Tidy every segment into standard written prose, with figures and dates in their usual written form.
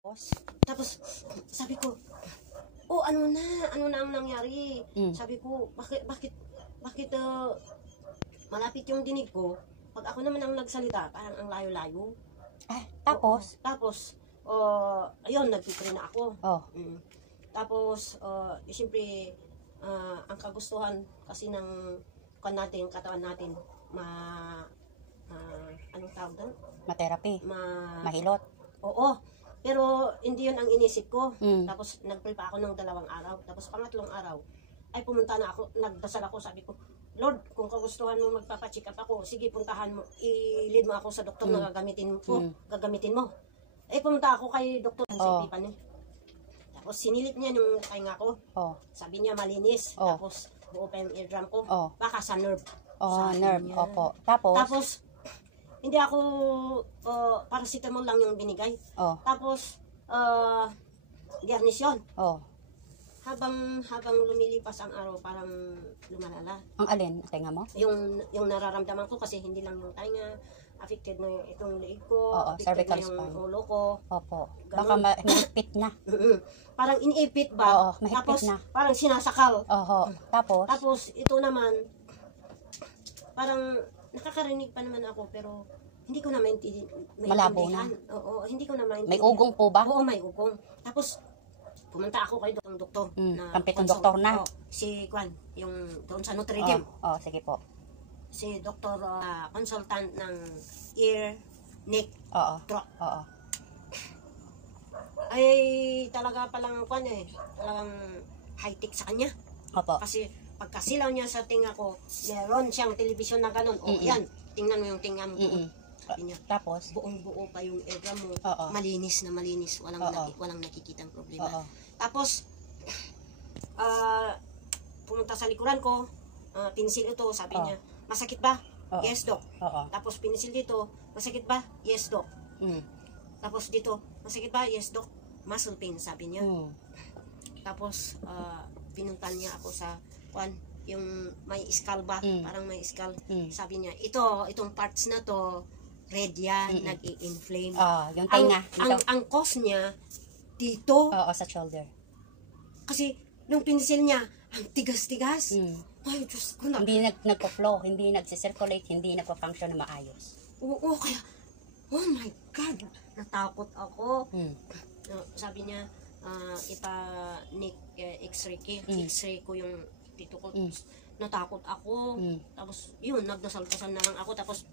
Tapos, sabi ko, oh, ano na ang nangyari? Sabi ko, bakit malapit yung dinig ko? Pag ako naman ang nagsalita, parang ang layo-layo. Tapos? Ayun, nagpipray na ako. Tapos, siyempre, ang kagustuhan kasi ng katawan natin, anong tawag doon? Ma-therapy? Mahilot? Oo. Pero hindi yun ang inisip ko. Tapos nagpray pa ako ng 2 araw. Tapos pangatlong araw, ay pumunta na ako, nagdasal ako, sabi ko, Lord, kung kagustuhan mo magpapacheck up ako, sige puntahan mo, i-lead mo ako sa doktor na gagamitin mo. Eh pumunta ako kay doktor sa Ipipan eh. Tapos sinilip niya yung tainga ko. Sabi niya malinis. Tapos buo pa yung eardrum ko. Baka sa nerve. Nerve, niya. opo. Tapos hindi ako, paracetamol lang yung binigay. Tapos, Biyernes yun. Habang lumilipas ang araw, parang lumalala. Ang alin? Tenga mo? Yung nararamdaman ko kasi hindi lang yung tainga, affected na itong leeg ko, cervical na yung spine. ulo ko. Opo. Baka mahigpit na. Parang iniipit ba? Mahigpit Tapos, na. parang sinasakal. Tapos, ito naman, parang nakakarinig pa naman ako, pero hindi ko na maintindihan. Malabo na. Oo, hindi ko na maintindihan. May ugong po ba? Oo, may ugong. Tapos, pumunta ako kay doktor. Kampitong doktor na? Si Kwan, yung doon sa Notre Dame. Sige po. Si doktor, consultant ng ear, neck, throat. Ay, talaga palang Kwan talagang high-tech sa kanya. Kasi, pagkasilaw niya sa tinga ko, meron siyang telebisyon na ganun. Yan, tingnan mo yung tinga mo. Sabi niya, tapos, buong-buo pa yung eardrum mo, malinis na malinis, walang nakikitang problema. Tapos, pumunta sa likuran ko, pinsil ito, sabi niya, masakit ba? Yes, doc. Tapos pinsil dito, masakit ba? Yes, doc. Tapos dito, masakit ba? Yes, doc. Muscle pain, sabi niya. Tapos, pinuntan niya ako sa yung may skull ba? Parang may skull. Sabi niya, itong parts na to, red yan, nag-i-inflame. Yung tainga. Ang cause niya, dito. Sa shoulder. Kasi, nung pinsil niya, ang tigas-tigas. Ay, Diyos ko na. Hindi nagpo-flow, hindi nagsi-circulate, hindi nagpo-function na maayos. Oo, kaya, oh my God, natakot ako. Sabi niya, ipa-neck x-ray ko yung dito ko. Natakot ako. Tapos, yun, nagdasal-dasal na lang ako. Tapos,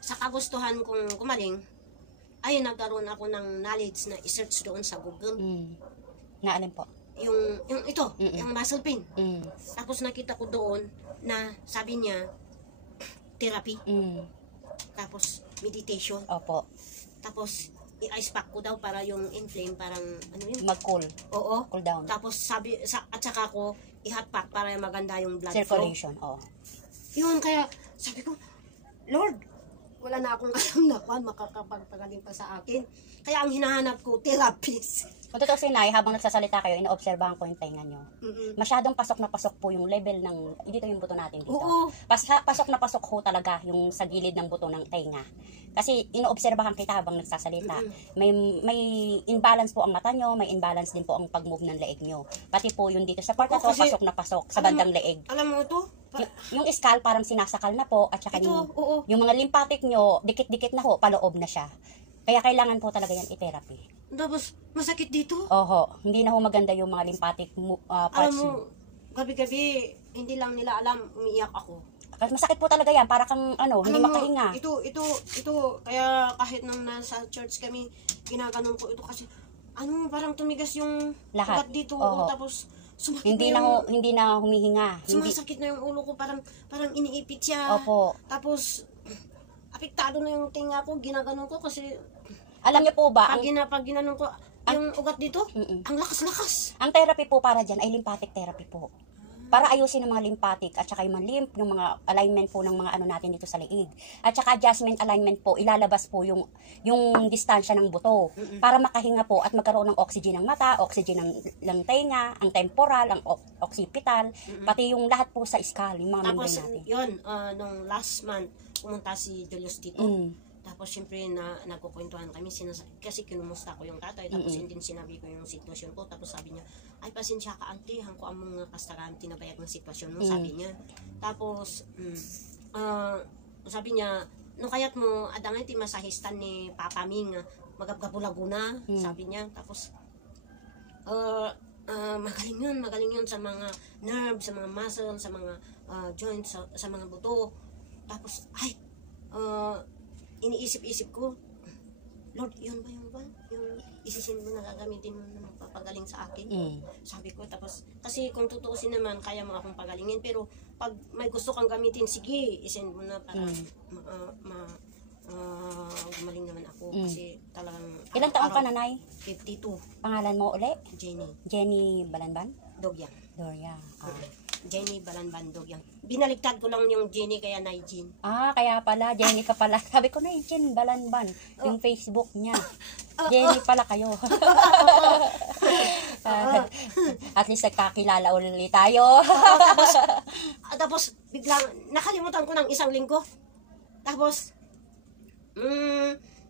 sa kagustuhan kong kumaling, ay nagkaroon ako ng knowledge na i-search doon sa Google. Na alin po? Yung muscle pain. Tapos nakita ko doon na sabi niya, therapy. Tapos, meditation. Tapos, i-ice pack ko daw para yung inflame, parang, ano yun? Mag-cool. Oo. Cool down. Tapos, at saka ko, i-hot pack para maganda yung blood circulation, flow. Yun, kaya, sabi ko, Lord, wala na akong alam na makakapagpagaling pa sa akin. Kaya ang hinahanap ko, therapist. Kung totoo sinay, habang nagsasalita kayo, inoobserbahan ko yung tainga nyo. Masyadong pasok na pasok po yung level ng, dito yung buto natin dito. Pasok na pasok ho talaga yung sa gilid ng buto ng tainga. Kasi inoobserbahan kita habang nagsasalita. May imbalance po ang mata nyo, may imbalance din po ang pag-move ng leeg nyo. Pati po yung dito sa part na to, pasok na pasok sa bandang leeg. Alam mo ito? Yung skull parang sinasakal na po, at saka yung mga lymphatic nyo, dikit-dikit na ho, paloob na siya. Kaya kailangan po talaga yan i-therapy. Tapos, masakit dito? Hindi na ho maganda yung mga lymphatic parts. Alam mo, gabi-gabi, hindi lang nila alam, umiiyak ako. Kasi masakit po talaga yan, para kang hindi makahinga. Ito, kaya kahit nang nasa church kami, ginaganon ko ito kasi, parang tumigas yung lahat ugat dito. Tapos, sumakit hindi na humihinga. Sumasakit na yung ulo ko, parang iniipit siya. Tapos, apektado na yung tinga ko, ginaganon ko kasi, alam niyo po ba, pag ginanon ko, yung ugat dito, ang lakas-lakas. Ang therapy po para dyan ay lymphatic therapy po. Para ayusin ang mga lymphatic at saka yung mga lymph, yung mga alignment po ng mga natin dito sa leeg. At saka adjustment alignment po, ilalabas po yung distansya ng buto. Para makahinga po at magkaroon ng oxygen ng mata, oxygen ng tenga, ang temporal, ang occipital, pati yung lahat po sa skull, yung mga membrane natin. Tapos yun, nung last month, pumunta si Julius dito. Tapos siyempre nagkukwentuhan kami, kasi kinumusta ko yung tatay, tapos hindi sinabi ko yung sitwasyon ko, tapos sabi niya, ay pasensya ka auntie, hangko ang mga kastaran tinabayag ng sitwasyon mo, sabi niya. Tapos, sabi niya, no kaya't mo, adangay ti masahistan ni Papa Ming, magabgabo Laguna, sabi niya. Tapos, magaling yun sa mga nerve, sa mga muscle, sa mga joints, sa mga buto. Tapos, iniisip-isip ko, Lord, yun ba? Yung isisin mo na gagamitin mo na magpapagaling sa akin. Sabi ko, tapos, kasi kung tutuusin naman, kaya mo akong pagalingin, pero pag may gusto kang gamitin, sige, isend mo na para gumaling naman ako. Kasi talagang... Ilang taon ka, nanay? 52. Pangalan mo uli? Jenny. Jenny Balanban? Dogyang. Doria. Jenny Balanban Dogyang. Binaligtad ko lang yung Jenny kaya na Jean. Kaya pala, Jenny ka pala. Sabi ko na Jenny Balanban, yung Facebook niya. Jenny pala kayo. At least nagkakilala ulit tayo. Tapos biglang nakalimutan ko ng isang linggo. Tapos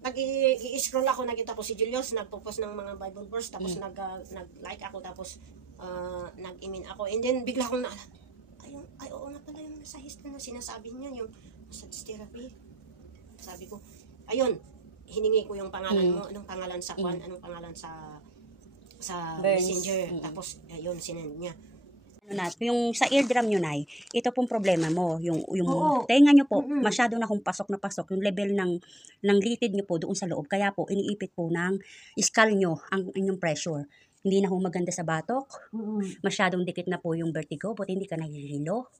nag-i-scroll ako, nakita ko si Julius nagpo-post ng mga Bible verse, tapos nag-like ako, tapos nag-imin ako, and then bigla akong naalala, ay oo nga pala yung masahista na sinasabi niya, yung massage therapy. Sabi ko, ayun, hiningi ko yung pangalan mo, anong pangalan sa anong pangalan sa Messenger, tapos ayun, sinend niya. Yung sa eardrum nyo, Nay, ito pong problema mo, yung tenga nyo po, masyado na kung pasok na pasok, yung level ng litid nyo po doon sa loob, kaya po iniipit po ng skull nyo ang inyong pressure. Hindi na po maganda sa batok, masyadong dikit na po yung vertigo, buti hindi ka nahihilo.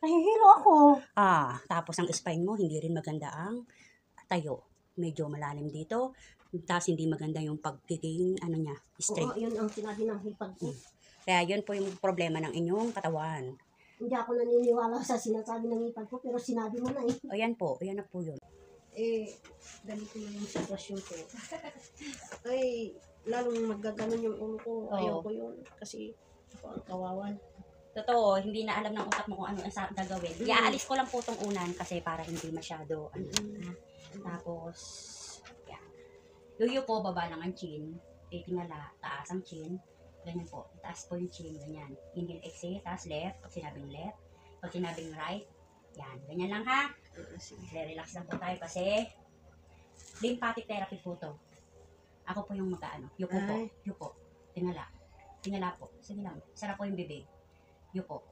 Nahihilo ako. Tapos ang spine mo, hindi rin maganda ang tayo, medyo malalim dito, tapos hindi maganda yung pagiging, straight. Oo, yun ang sinabi ng hipag ko. Kaya yun po yung problema ng inyong katawan. Hindi ako naniniwala sa sinasabi ng hipag ko, pero sinabi mo na eh. Ayan na po yun. Ganito na yung sitwasyon ko. Ay, lalong magaganon yung ulo ko. Ayaw ko yun. Kasi ako ang kawawan. Totoo, hindi na alam ng utak mo kung ano ang gagawin. Iaalis ko lang po itong unan kasi para hindi masyado. Tapos, yuyo po, baba lang ang chin. Tingala, taas ang chin. Ganyan po. Taas po yung chin, ganyan. Inhale, exhale, taas left. Pag sinabing left. Pag sinabing right. Yan. Ganyan lang ha. Relax lang po tayo kasi lymphatic therapy po to. Ako po yung Yupo po. Yupo. Tingala. Tingala po. Sige lang. Sarap po yung bibig. Yupo.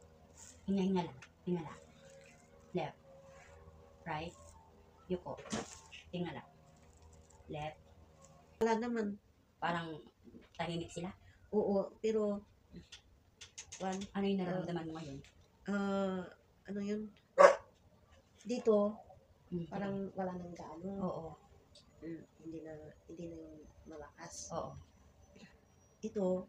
Hinga-hinga lang. Tingala. Left. Right. Yupo. Tingala. Left. Wala naman. Parang tahimik sila. Oo, pero ano yung nararamdaman mo ngayon? Ano yun? Dito, parang wala nang gaano. Oo. Hindi na yung malakas. Oo. Ito,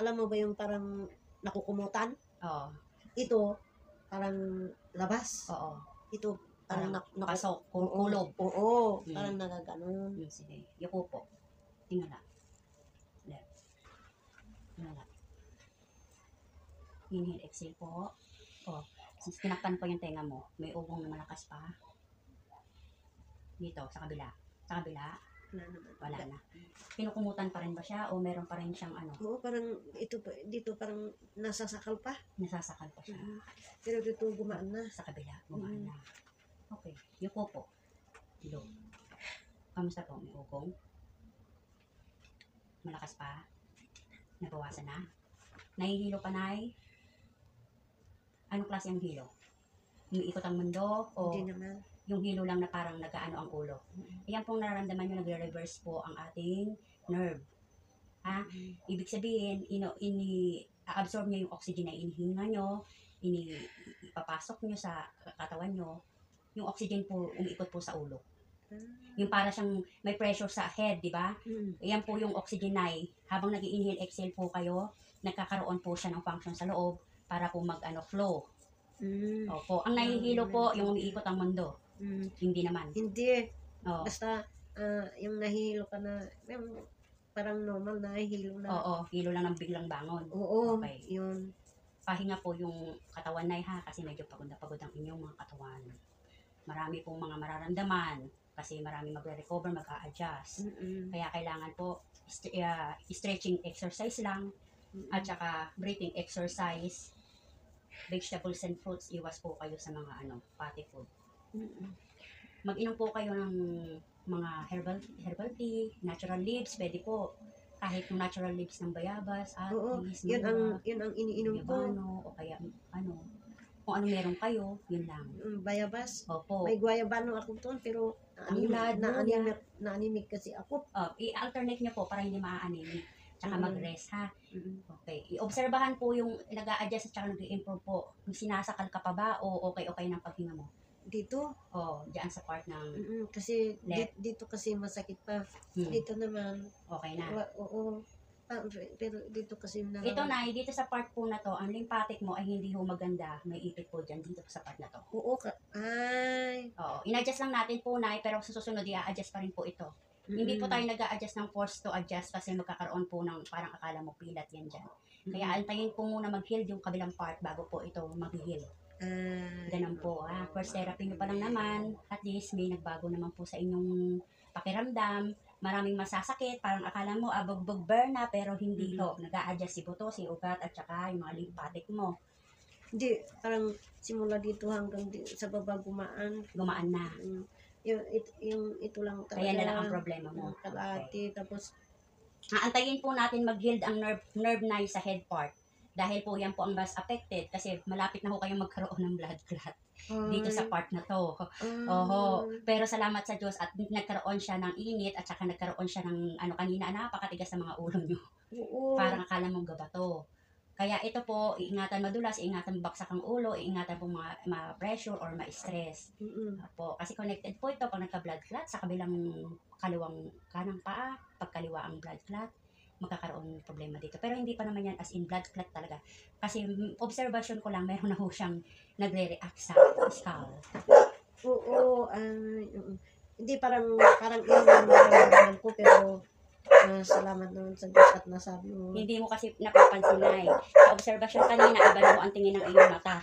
alam mo ba yung parang nakukumutan? Oo. Ito, parang labas. Oo. Ito, parang pasok, kulob. Oo, parang nagaganon. Sige, yuko po. Tingala. Left. Tingala. Inhale, exhale po. Since tinakpan ko yung tenga mo, may ugong na malakas pa. Dito, sa kabila. Sa kabila, wala na. Pinukumutan pa rin ba siya o meron pa rin siyang Oo, parang dito parang nasasakal pa. Nasasakal pa siya. Pero dito gumaan na. Sa kabila, gumaan na. Okay, yuko po. Low. Kamusta po? May ugong? Malakas pa? Nabawasan na? Nahihilo pa, Nay? Anong klase ang hilo? Umiikot ang mundo? O Hindi naman. yung hilo lang na parang nag-aano ang ulo? Ayan pong nararamdaman nyo, nagre-reverse po ang ating nerve. Ibig sabihin, i-absorb niya yung oxygen na inihinga nyo, ipapasok nyo sa katawan nyo, yung oxygen po umiikot po sa ulo. Yung para siyang may pressure sa head, di ba? Ayan po yung oxygen na habang nag-inhale, exhale po kayo, nagkakaroon po siya ng function sa loob para po flow. Opo. Ang nahihilo po, yung umiikot ang mundo. Hindi naman. Hindi. Basta, yung nahihilo ka na, parang normal na hilo na. Oo, hilo lang ng biglang bangon. Oo, okay. Yun. Pahinga po yung katawan na kasi medyo pagod na pagod ang inyong mga katawan. Marami pong mga mararamdaman. kasi marami magre-recover, mag-a-adjust. Kaya kailangan po stretching exercise lang at saka breathing exercise. Vegetables and fruits, iwas po kayo sa mga fatty food. Mag-inom po kayo ng mga herbal tea, natural leaves, pwede po. Kahit yung natural leaves ng bayabas, atis, yun ang iniinom ko. o kaya kung ano meron kayo, yun lang. Bayabas. Opo. May guayabano ako doon, pero na-anemic kasi ako. I-alternate nyo po para hindi maa-anemic. Tsaka mag-rest, ha? Okay. I-obserbahan po yung nag-a-adjust at tsaka nag-i-improve po. Kung sinasakal ka pa ba o okay ng paghinga mo? Dito? Diyan sa part ng kasi dito kasi masakit pa. Dito naman. Okay na. Oo. Pero dito kasi na. Ito na, dito sa part po na to, ang lymphatic mo ay hindi ho maganda. May ipit po dyan dito sa part na to. Oo. In-adjust lang natin po na, pero sa susunod i-adjust pa rin po ito. Hindi po tayo nag-a-adjust ng force to adjust kasi magkakaroon po ng parang akala mo pilat yan dyan. Kaya antayin po muna mag-heal yung kabilang part bago po ito mag-heal. Ganun po. First therapy nyo pa lang naman, at least may nagbago naman po sa inyong pakiramdam. Maraming masasakit, parang akala mo bugbog na, pero hindi ho. Nag-a-adjust si buto, si ugat, at saka yung mga lymphatic mo. Hindi, parang simula dito hanggang sa baba gumaan. Gumaan na. Yung ito lang talaga. Kaya na lang ang problema mo. Kalahati, tapos antayin po natin mag-heal ang nerve na sa head part. Dahil po yan po ang mas affected kasi malapit na ho kayong magkaroon ng blood clot dito sa part na to. Pero salamat sa Diyos at nagkaroon siya ng init at saka nagkaroon siya ng kanina, napakatigas sa mga ulo nyo. Parang akala mong gabato. Kaya ito po, iingatan madulas, iingatan baksak ang ulo, iingatan po ma-pressure or ma-stress. Kasi connected po ito pag nagka-blood clot sa kabilang kanang paa, pagkaliwa ang blood clot, magkakaroon ng problema dito. Pero hindi pa naman yan as in blood clot talaga. Kasi observation ko lang, meron na ho siyang nagre-react sa skull. Hindi parang yung nararamdaman ko, pero salamat naman sa Diyos at nasabi mo. Hindi mo kasi napapansin na Sa observation kanina, iba na mo ang tingin ng iyong mata.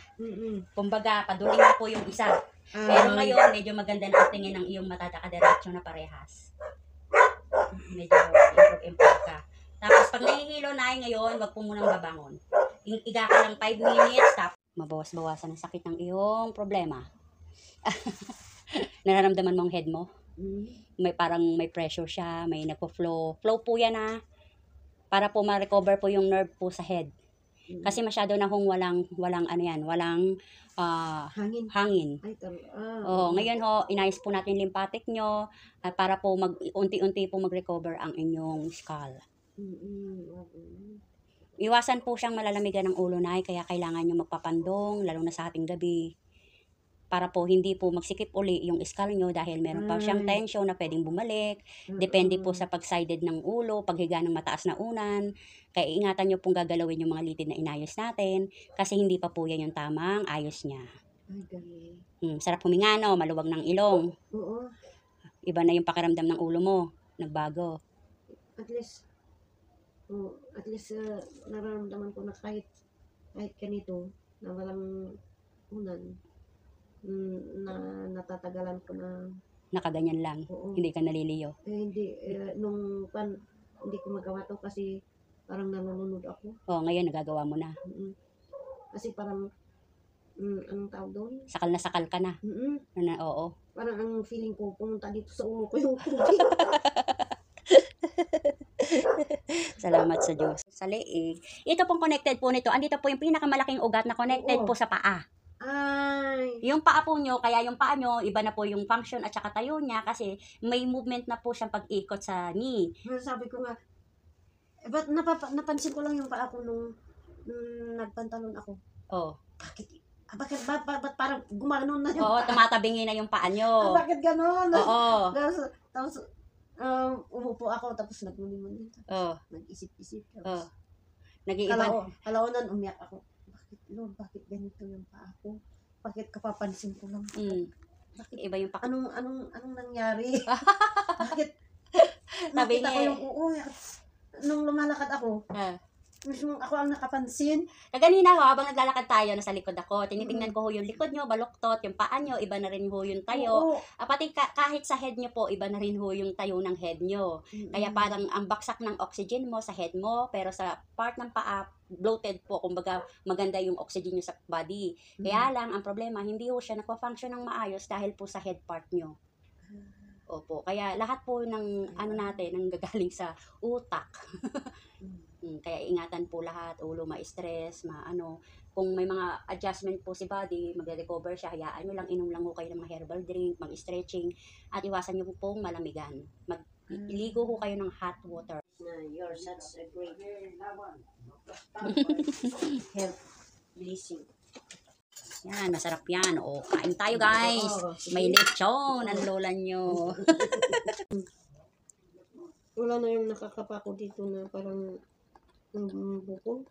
Kumbaga, paduling na po yung isa. Pero ngayon, medyo maganda na ang tingin ng iyong mata, nakadiretso na parehas. Medyo improve ka. Tapos pag nahihilo na ngayon, wag po munang babangon. Iga ka lang 5 minutes, tapos mabawas-bawasan ang sakit ng iyong problema. Nararamdaman mo ang head mo? May pressure siya, may nagpo-flow. Flow po yan para po ma-recover po yung nerve po sa head. Kasi masyado na hong walang hangin. Ngayon inayos po natin lymphatic nyo para po unti-unti po mag-recover ang inyong skull. Iwasan po siyang malalamigan ng ulo kaya kailangan nyo magpapandong, lalo na sa ating gabi. Para po hindi po magsikip uli yung skull nyo dahil meron pa siyang tension na pwedeng bumalik. Depende po sa pag-sided ng ulo, paghiga ng mataas na unan. Kaya ingatan nyo pong gagalawin yung mga litid na inayos natin kasi hindi pa po yan yung tamang ayos niya. Sarap huminga, maluwag ng ilong. Iba na yung pakiramdam ng ulo mo, nagbago. At least nararamdaman ko na kahit ganito na walang unan, na natatagalan ko na nakaganyan lang. Hindi ka naliliyo. Hindi hindi ko magawa to kasi parang nalulunod ako. Ngayon nagagawa mo na. Kasi parang anong tawag doon? Sakal na sakal ka na. Oo. Parang ang feeling ko pumunta dito sa ulo ko yung tubig. Salamat sa Diyos. Sa leeg. Ito pong connected po nito. Andito po yung pinakamalaking ugat na connected po sa paa. Yung paa po nyo, kaya yung paa nyo, iba na po yung function at saka tayo niya kasi may movement na po siyang pag-ikot sa knee. Sabi ko nga, ba't napansin ko lang yung paa ko nung nagpantalon ako. Bakit parang gumanon na yung paa? Tumatabingi na yung paa nyo. Bakit ganon? Tapos umupo ako, tapos nagmuni-muni. Nag-isip-isip. Kalaunan, umiyak ako. Lord, bakit ganito yung paa ko? Bakit kapapansin ko lang? Bakit iba yung paa? Anong nangyari? Bakit? Tabi Nakita ko yung nung lumalakad ako, mismo ako ang nakapansin. Kaganina ho, habang naglalakad tayo, nasa likod ako, tinitingnan ko ho yung likod nyo, baluktot, yung paa nyo, iba na rin ho yung tayo. Oo. Pati kahit sa head nyo po, iba na rin ho yung tayo ng head nyo. Kaya parang ang baksak ng oxygen mo sa head mo, pero sa part ng paa, bloated po, kumbaga maganda yung oxygen nyo sa body. Kaya lang, ang problema, hindi ho siya nagpa-function ng maayos dahil po sa head part nyo. Opo, kaya lahat po ng ano natin, ang gagaling sa utak. Kaya ingatan po lahat, ulo ma-stress, kung may mga adjustment po si body, magre-recover siya, hayaan nyo lang, inom lang ho kayo ng mga herbal drink, mag-stretching, at iwasan nyo po pong malamigan. Iligo ho kayo ng hot water. You're such a great health blessing. Yan, masarap yan. O, kain tayo guys. May lechon ang lola nyo. Wala na yung nakakapako dito na parang bukol.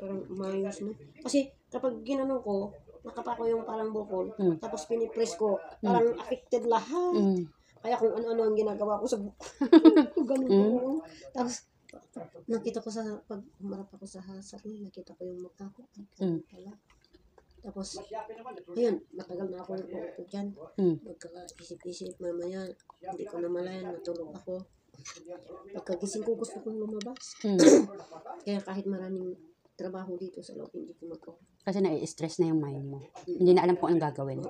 Parang umayos na. Kasi kapag ginanong ko, nakapako yung parang bukol. Tapos pinipress ko, parang affected lahat. Kaya kung ano-ano ang ginagawa ko sa bukol. Ganun ko. Tapos nakita ko pag humarap ako sa hasari, nakita ko yung mukha ko. Tapos, ayun, matagal na ako uupo dyan. Magkakaisip-isip, mamaya, hindi ko namalayan, natulog ako. Pagkagising ko, gusto kong lumabas. Kaya kahit maraming trabaho dito sa loob, hindi ko mag-o. Kasi nai-stress na yung mind mo. Hindi na alam kung anong gagawin.